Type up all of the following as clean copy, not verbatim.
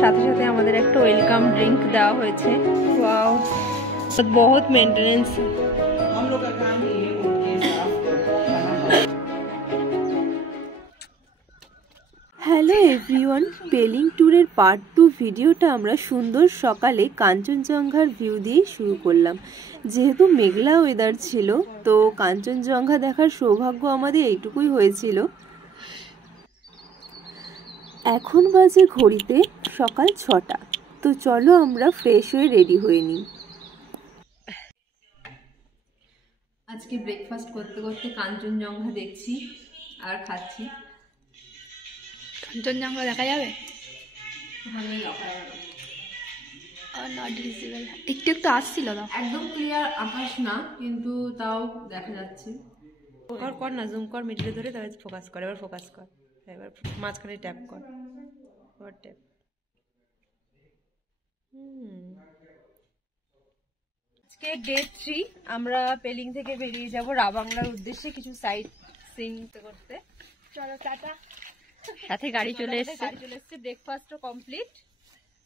সাথে সাথে আমাদের একটা ওয়েলকাম ড্রিঙ্ক দেওয়া হয়েছে। ওয়াও, বহুত মেনটেনেন্স। হ্যালো এভরিওয়ান, পেলিং ট্যুরের পার্ট 2 ভিডিওটা আমরা সুন্দর সকালে কাঞ্চনজঙ্ঘার ভিউ দিয়ে শুরু করলাম। যেহেতু মেঘলা ওয়েদার ছিল, তো কাঞ্চনজঙ্ঘা দেখার সৌভাগ্য আমাদের এইটুকুই হয়েছিল। এখন বাজে ঘড়িতে সকাল 6টা। তো চলো আমরা ফ্রেশ হয়ে রেডি হয়ে নিই। আজকে ব্রেকফাস্ট করতে করতে কাঞ্চনজঙ্ঘা দেখছি আর খাচ্ছি। কাঞ্চনজঙ্ঘা দেখা যাবে? একটু একটু আসছিল না, একদম ক্লিয়ার আকাশ না, কিন্তু তাও দেখা যাচ্ছে। কর কর না, জুম কর, মিডিলে ধরে তাহলে ফোকাস কর। এবার ফোকাস কর, এবার মাঝখানে ট্যাপ কর, এবার ট্যাপ। আজকে ডে 3, আমরা পেলিং থেকে বেরিয়ে যাব রাবাংলার উদ্দেশ্যে কিছু সাইট সিইং করতে। চলো টাটা। সাথে গাড়ি চলে এসেছে। ব্রেকফাস্টও কমপ্লিট,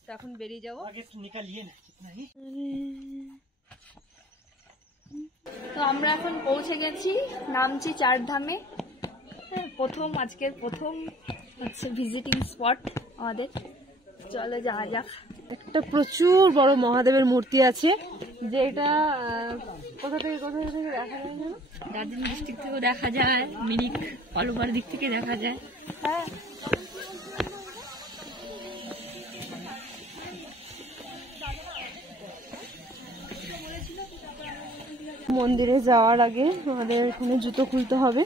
তো এখন বেরিয়ে যাবো। তো আমরা এখন পৌঁছে গেছি, নামছি চারধামে। আজকের প্রথম হচ্ছে ভিজিটিং স্পট আমাদের। চলে যাওয়া যাক। একটা প্রচুর বড় মহাদেবের মূর্তি আছে, যেটা কোথা থেকে দেখা যায় না, দার্জিলিং ডিস্ট্রিক্ট থেকেও দেখা যায়, মিরিক অল ওভার দিক থেকে দেখা যায়। হ্যাঁ, মন্দিরে যাওয়ার আগে আমাদের এখানে জুতো খুলতে হবে।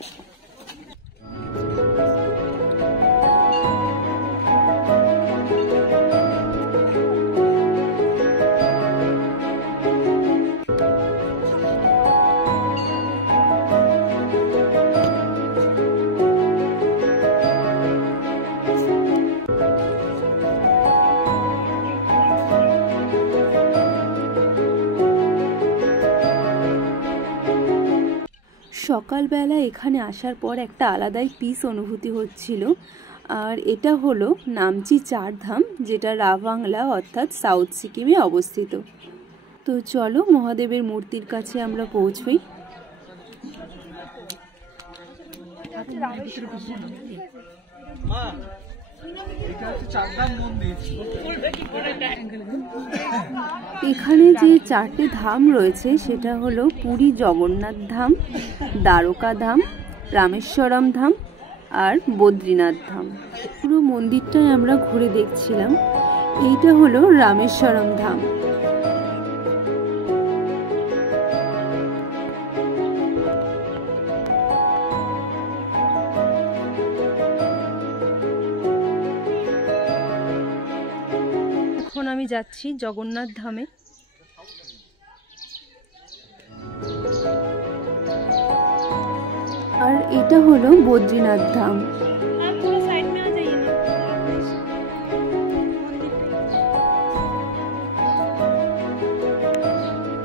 সকালবেলা এখানে আসার পর একটা আলাদাই পিস অনুভূতি হচ্ছিল। আর এটা হলো নামচি চারধাম, যেটা রাবাংলা অর্থাৎ সাউথ সিকিমে অবস্থিত। তো চলো মহাদেবের মূর্তির কাছে আমরা পৌঁছই। এখানে যে 4টে ধাম রয়েছে সেটা হলো পুরী জগন্নাথ ধাম, দ্বারকা ধাম, রামেশ্বরম ধাম আর বদ্রীনাথ ধাম। পুরো মন্দিরটাই আমরা ঘুরে দেখছিলাম। এইটা হলো রামেশ্বরম ধাম। এখন আমি যাচ্ছি জগন্নাথ ধামে। আর এটা হলো বদ্রীনাথ ধাম।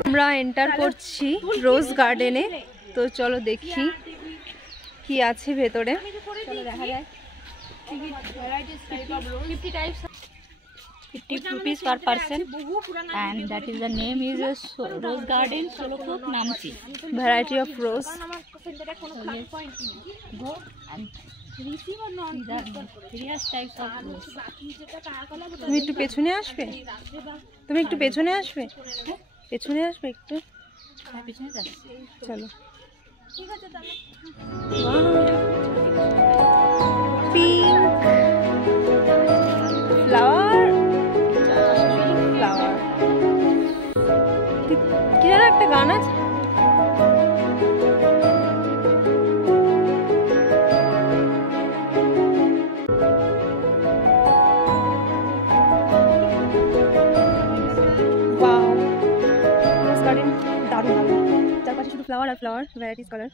আমরা এন্টার করছি রোজ গার্ডেনে। তো চলো দেখি কি আছে ভেতরে। দেখা যায় 50 rupees per person, and that is the name is Rose Garden Solokot Namchi. Variety of rose. Go and receive or not various types of rose. তুমি একটু পেছনে আসবে, তুমি একটু পেছনে আসবে, পেছনে আসবে একটু। পিছনে যাচ্ছে, চলো। ঠিক আছে তাহলে। পিঙ্ক ফ্লাওয়ার, কি যেন একটা গান আছে। দারুণ, চারপাশে শুধু ফ্লাওয়ার আর ফ্লাওয়ার, ভ্যারাইটিস কালার।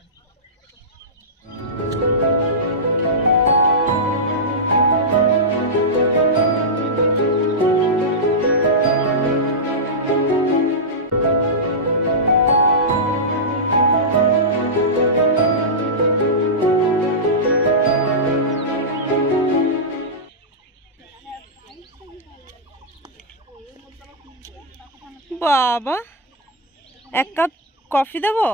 বাবা, 1 কাপ কফি দেবো?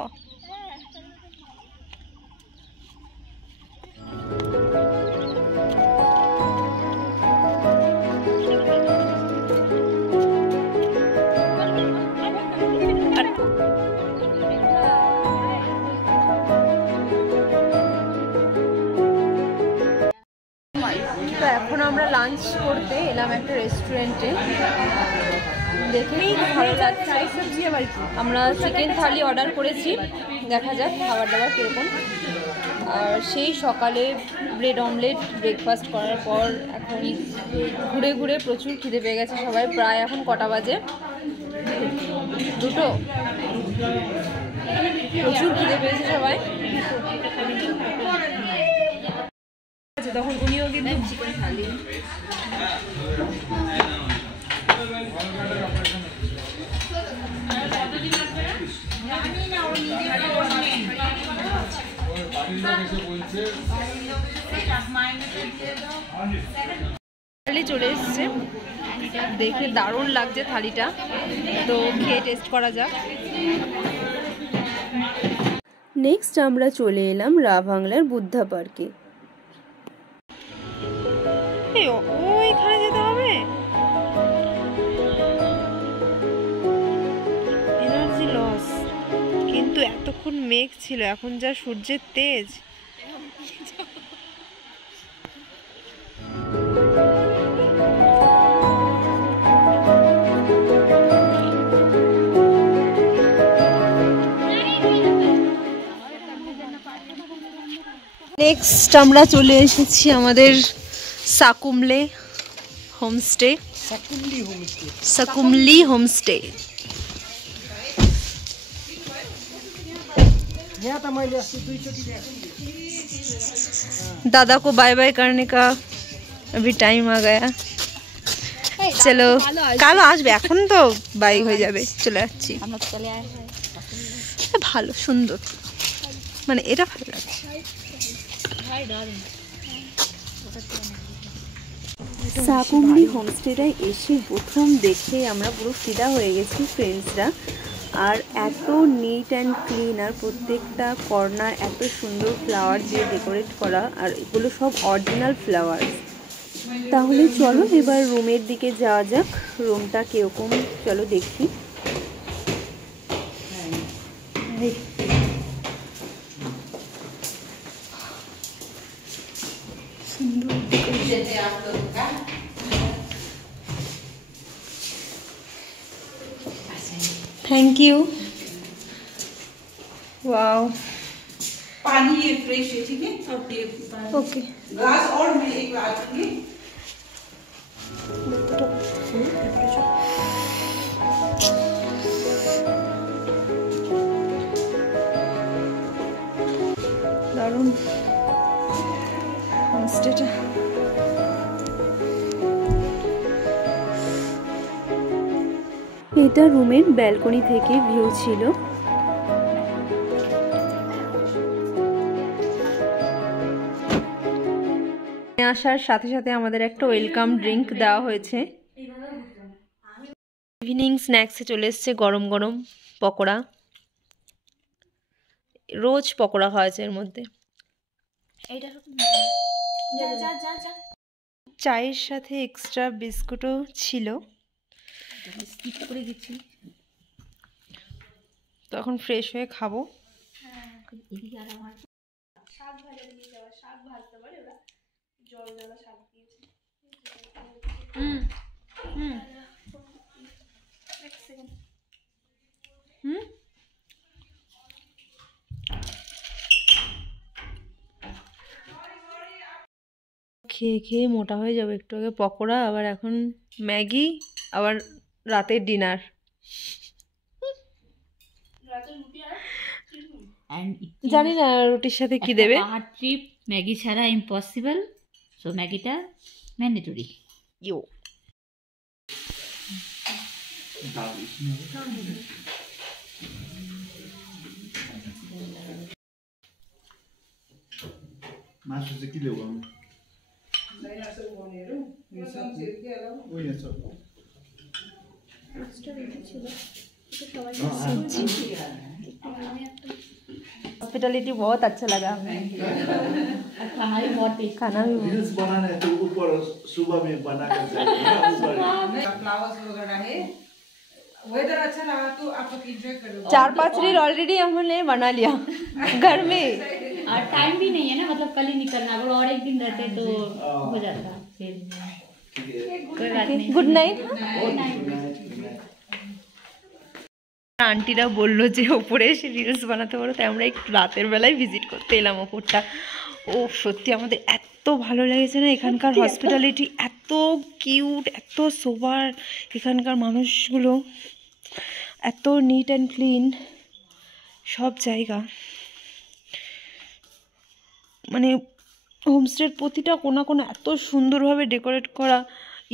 তো এখন আমরা লাঞ্চ করতে এলাম একটা রেস্টুরেন্টে। দেখেই ভালো লাগছে। আমরা চিকেন থালি অর্ডার করেছি, দেখা যাক খাবার দাবার কীরকম। আর সেই সকালে ব্রেড অমলেট ব্রেকফাস্ট করার পর এখন ঘুরে ঘুরে প্রচুর খিদে পেয়ে গেছে সবাই। প্রায় এখন কটা বাজে? 2টো। প্রচুর খিদে পেয়েছে সবাই। তখন উনিও কিন্তু চিকেন থালি। চলে এসছে, দেখে দারুণ লাগছে থালিটা। তো খেয়ে টেস্ট করা যাক। নেক্সট আমরা চলে এলাম রা বাংলার বুদ্ধা পার্কে। ওইখানে যেতে হবে? Energy loss. কিন্তু এতক্ষণ মেঘ ছিল, এখন যা সূর্যের তেজ। নেক্সট আমরা চলে এসেছি আমাদের সাকুমলি হোমস্টে। साकुमली होमस्टे। दादा को बाय बाय करने का अभी टाइम आ गया। चलो কাল আসবে, এখন তো বাই হয়ে যাবে। চলে যাচ্ছি। ভালো সুন্দর, মানে এটা ভালো লাগছে। সাকুমলি হোমস্টেটায় এসে প্রথম দেখে আমরা পুরো ফিদা হয়ে গেছি ফ্রেন্ডসরা। আর এত নিট অ্যান্ড ক্লিন, আর প্রত্যেকটা কর্নার এত সুন্দর ফ্লাওয়ার দিয়ে ডেকোরেট করা, আর এগুলো সব অরিজিনাল ফ্লাওয়ার। তাহলে চলো এবার রুমের দিকে যাওয়া যাক। রুমটা কীরকম চলো দেখি। Thank you. वाओ, पानी ये फ्रेश है, ठीक है? ओके। ग्लास और मैं एक ला दूंगी। দারুণ হোমস্টেটা। এটা রুমের ব্যালকনি থেকে ভিউ ছিল। আসার সাথে সাথে আমাদের একটা ওয়েলকাম ড্রিঙ্ক দেওয়া হয়েছে। ইভিনিং স্ন্যাক্সে চলে এসছে গরম গরম পকোড়া। রোজ পকোড়া খাওয়া যায় এর মধ্যে। চায়ের সাথে এক্সট্রা বিস্কুটও ছিল। তখন ফ্রেশ হয়ে খাবো। খেয়ে খেয়ে মোটা হয়ে যাবে। একটু আগে পকোড়া, আবার এখন ম্যাগি, আবার রাতের ডিনার। জানি না রুটির সাথে কি দেবে। ট্রিপ ম্যাগি ছাড়া ইম্পসিবল, সো ম্যাগিটা mandatory. You Mas isso aqui deu, vamos. Oi, é só. Hospitality बहुत अच्छा लगा हमें। खाना भी बहुत टेस्टी। खाना भी रील्स बनाना है तो ऊपर सुबह में बना कर जाएगा। फ्लावर्स वगैरह है, वेदर अच्छा रहा तो आप लोग एंजॉय करो। 4-5 रील ऑलरेडी हमने बना लिया घर में। और टाइम भी नहीं है ना, मतलब कल ही निकलना, अगर और एक दिन रहते तो हो जाता फिर। कोई बात नहीं। Good night. আন্টিরা বললো যে ওপরে এসে রিলস বানাতে পারো, তাই আমরা একটু রাতের বেলায় ভিজিট করতে এলাম ওপরটা। ও সত্যি আমাদের এত ভালো লেগেছে না, এখানকার হসপিটালিটি এত কিউট, এত সোবার, এখানকার মানুষগুলো এত নিট অ্যান্ড ক্লিন, সব জায়গা মানে হোমস্টের প্রতিটা কোনা কোনা এত সুন্দরভাবে ডেকোরেট করা,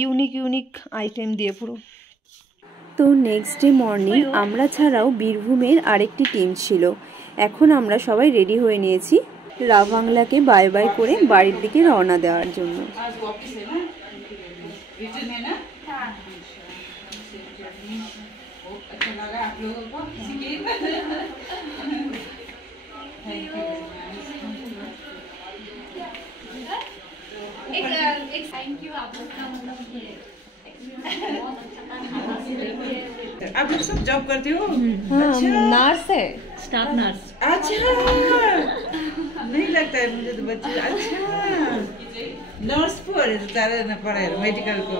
ইউনিক ইউনিক আইটেম দিয়ে পুরো। তো নেক্সট ডে মর্নিং আমরা ছাড়াও বীরভূমের আরেকটি টিম ছিল। এখন আমরা সবাই রেডি হয়ে নিয়েছি রাভাংলাকে বাই বাই করে বাড়ির দিকে রওনা দেওয়ার জন্য। आज वापस है ना, रिटर्न है ना। बहुत अच्छा लगा आप लोगों को सिक्किम। Thank you. एक थैंक यू आप लोग का, मतलब आप लोग सब जॉब करते हो? নার্স है। Staff nurse. अच्छा, नहीं लगता है मुझे तो बच्चे। अच्छा, नर्स पढ़े तो तारा न पढ़े मेडिकल को।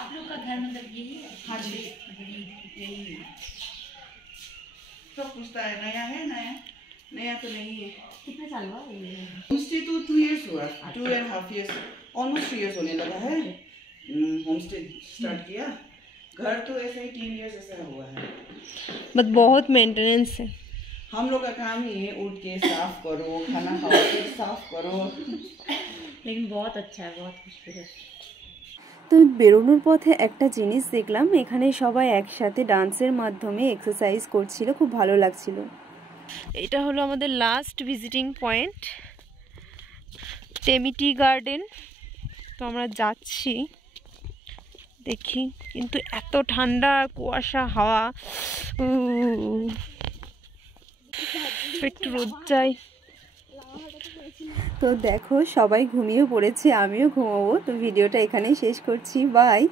आप लोग का घर मतलब यही है? हाँ जी, यही है। सब पूछता है नया है, नया नया तो नहीं है। कितने साल हुआ ये? होमस्टे तो 2 years हुआ, 2.5 years, ऑलमोस्ट 3 years होने लगा है। होमस्टे स्टार्ट किया, घर तो ऐसे ही 3 years ऐसा हुआ है। बट बहुत मेंटेनेंस है। हम लोग का काम ही है उठ के साफ करो, खाना खाओ फिर साफ करो। लेकिन बहुत अच्छा है, बहुत खूबसूरत। তো বেরোনোর পথে একটা জিনিস দেখলাম, এখানে সবাই একসাথে ডান্সের মাধ্যমে এক্সারসাইজ করছিল, খুব ভালো লাগছিল। এটা হলো আমাদের লাস্ট ভিজিটিং পয়েন্ট, টেমিটি গার্ডেন। তো আমরা যাচ্ছি, দেখি, কিন্তু এত ঠান্ডা, কুয়াশা, হাওয়া, একটু রোদ চাই। তো দেখো সবাই ঘুমিয়ে পড়েছে, আমিও ঘুমাবো। তো ভিডিওটা এখানেই শেষ করছি, বাই।